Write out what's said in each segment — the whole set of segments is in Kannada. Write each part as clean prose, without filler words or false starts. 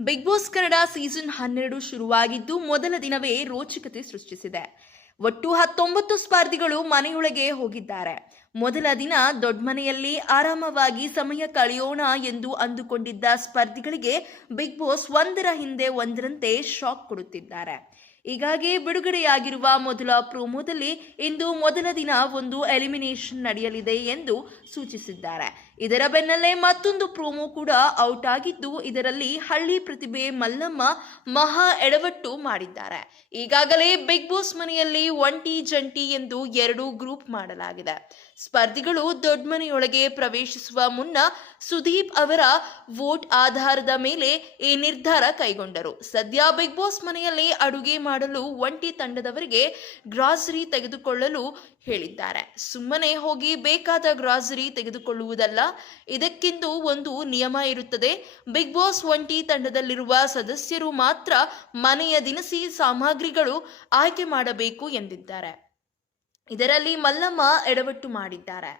ಬಿಗ್ ಬಾಸ್ ಕನ್ನಡ ಸೀಸನ್ 12 ಶುರುವಾಗಿದ್ದು ಮೊದಲ ದಿನವೇ ರೋಚಕತೆ ಸೃಷ್ಟಿಸಿದೆ. ಒಟ್ಟು 19 ಸ್ಪರ್ಧಿಗಳು ಮನೆಯೊಳಗೆ ಹೋಗಿದ್ದಾರೆ. ಮೊದಲ ದಿನ ದೊಡ್ಡ ಮನೆಯಲ್ಲಿ ಆರಾಮವಾಗಿ ಸಮಯ ಕಳೆಯೋಣ ಎಂದು ಅಂದುಕೊಂಡಿದ್ದ ಸ್ಪರ್ಧಿಗಳಿಗೆ ಬಿಗ್ ಬಾಸ್ ಒಂದರ ಹಿಂದೆ ಒಂದರಂತೆ ಶಾಕ್ ಕೊಡುತ್ತಿದ್ದಾರೆ. ಹೀಗಾಗಿ ಬಿಡುಗಡೆಯಾಗಿರುವ ಮೊದಲ ಪ್ರೋಮೋದಲ್ಲಿ ಇಂದು ಮೊದಲ ದಿನ ಒಂದು ಎಲಿಮಿನೇಷನ್ ನಡೆಯಲಿದೆ ಎಂದು ಸೂಚಿಸಿದ್ದಾರೆ. ಇದರ ಬೆನ್ನಲ್ಲೇ ಮತ್ತೊಂದು ಪ್ರೋಮೋ ಕೂಡ ಔಟ್ ಆಗಿದ್ದು, ಇದರಲ್ಲಿ ಹಳ್ಳಿ ಪ್ರತಿಭೆ ಮಲ್ಲಮ್ಮ ಮಹಾ ಎಡವಟ್ಟು ಮಾಡಿದ್ದಾರೆ. ಈಗಾಗಲೇ ಬಿಗ್ ಬಾಸ್ ಮನೆಯಲ್ಲಿ ಒಂಟಿ ಜಂಟಿ ಎಂದು 2 ಗ್ರೂಪ್ ಮಾಡಲಾಗಿದೆ. ಸ್ಪರ್ಧಿಗಳು ದೊಡ್ಡ ಮನೆಯೊಳಗೆ ಪ್ರವೇಶಿಸುವ ಮುನ್ನ ಸುದೀಪ್ ಅವರ ವೋಟ್ ಆಧಾರದ ಮೇಲೆ ಈ ನಿರ್ಧಾರ ಕೈಗೊಂಡರು. ಸದ್ಯ ಬಿಗ್ ಬಾಸ್ ಮನೆಯಲ್ಲಿ ಅಡುಗೆ ಮಾಡಲು ಒಂಟಿ ತಂಡದವರಿಗೆ ಗ್ರಾಸರಿ ತೆಗೆದುಕೊಳ್ಳಲು ಹೇಳಿದ್ದಾರೆ. ಸುಮ್ಮನೆ ಹೋಗಿ ಬೇಕಾದ ಗ್ರಾಸರಿ ತೆಗೆದುಕೊಳ್ಳುವುದಲ್ಲ, ಇದಕ್ಕಿಂದು ಒಂದು ನಿಯಮ ಇರುತ್ತದೆ. ಬಿಗ್ ಬಾಸ್ ಒಂಟಿ ತಂಡದಲ್ಲಿರುವ ಸದಸ್ಯರು ಮಾತ್ರ ಮನೆಯ ದಿನಸಿ ಸಾಮಗ್ರಿಗಳು ಆಯ್ಕೆ ಮಾಡಬೇಕು ಎಂದಿದ್ದಾರೆ. ಇದರಲ್ಲಿ ಮಲ್ಲಮ್ಮ ಎಡವಟ್ಟು ಮಾಡಿದ್ದಾರೆ.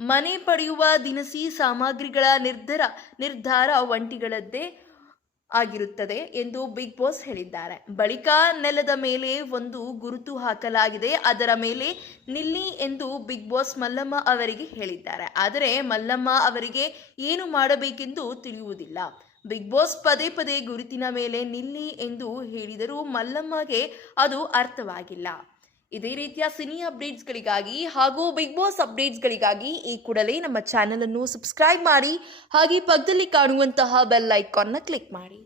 ಮನೆ ಪಡೆಯುವ ದಿನಸಿ ಸಾಮಗ್ರಿಗಳ ನಿರ್ಧಾರ ಒಂಟಿಗಳದ್ದೇ ಆಗಿರುತ್ತದೆ ಎಂದು ಬಿಗ್ ಬಾಸ್ ಹೇಳಿದ್ದಾರೆ. ಬಳಿಕ ನೆಲದ ಮೇಲೆ ಒಂದು ಗುರುತು ಹಾಕಲಾಗಿದೆ, ಅದರ ಮೇಲೆ ನಿಲ್ಲಿ ಎಂದು ಬಿಗ್ ಬಾಸ್ ಮಲ್ಲಮ್ಮ ಅವರಿಗೆ ಹೇಳಿದ್ದಾರೆ. ಆದರೆ ಮಲ್ಲಮ್ಮ ಅವರಿಗೆ ಏನು ಮಾಡಬೇಕೆಂದು ತಿಳಿಯುವುದಿಲ್ಲ. ಬಿಗ್ ಬಾಸ್ ಪದೇ ಪದೇ ಗುರುತಿನ ಮೇಲೆ ನಿಲ್ಲಿ ಎಂದು ಹೇಳಿದರೂ ಮಲ್ಲಮ್ಮಗೆ ಅದು ಅರ್ಥವಾಗಿಲ್ಲ. ಇದೇ ರೀತಿಯ ಸಿನಿ ಅಪ್ಡೇಟ್ಸ್ಗಳಿಗಾಗಿ ಹಾಗೂ ಬಿಗ್ ಬಾಸ್ ಅಪ್ಡೇಟ್ಸ್ಗಳಿಗಾಗಿ ಈ ಕೂಡಲೇ ನಮ್ಮ ಚಾನೆಲ್ ಅನ್ನು ಸಬ್ಸ್ಕ್ರೈಬ್ ಮಾಡಿ, ಹಾಗೆ ಪಕ್ಕದಲ್ಲಿ ಕಾಣುವಂತಹ ಬೆಲ್ ಐಕಾನ್ನ ಕ್ಲಿಕ್ ಮಾಡಿ.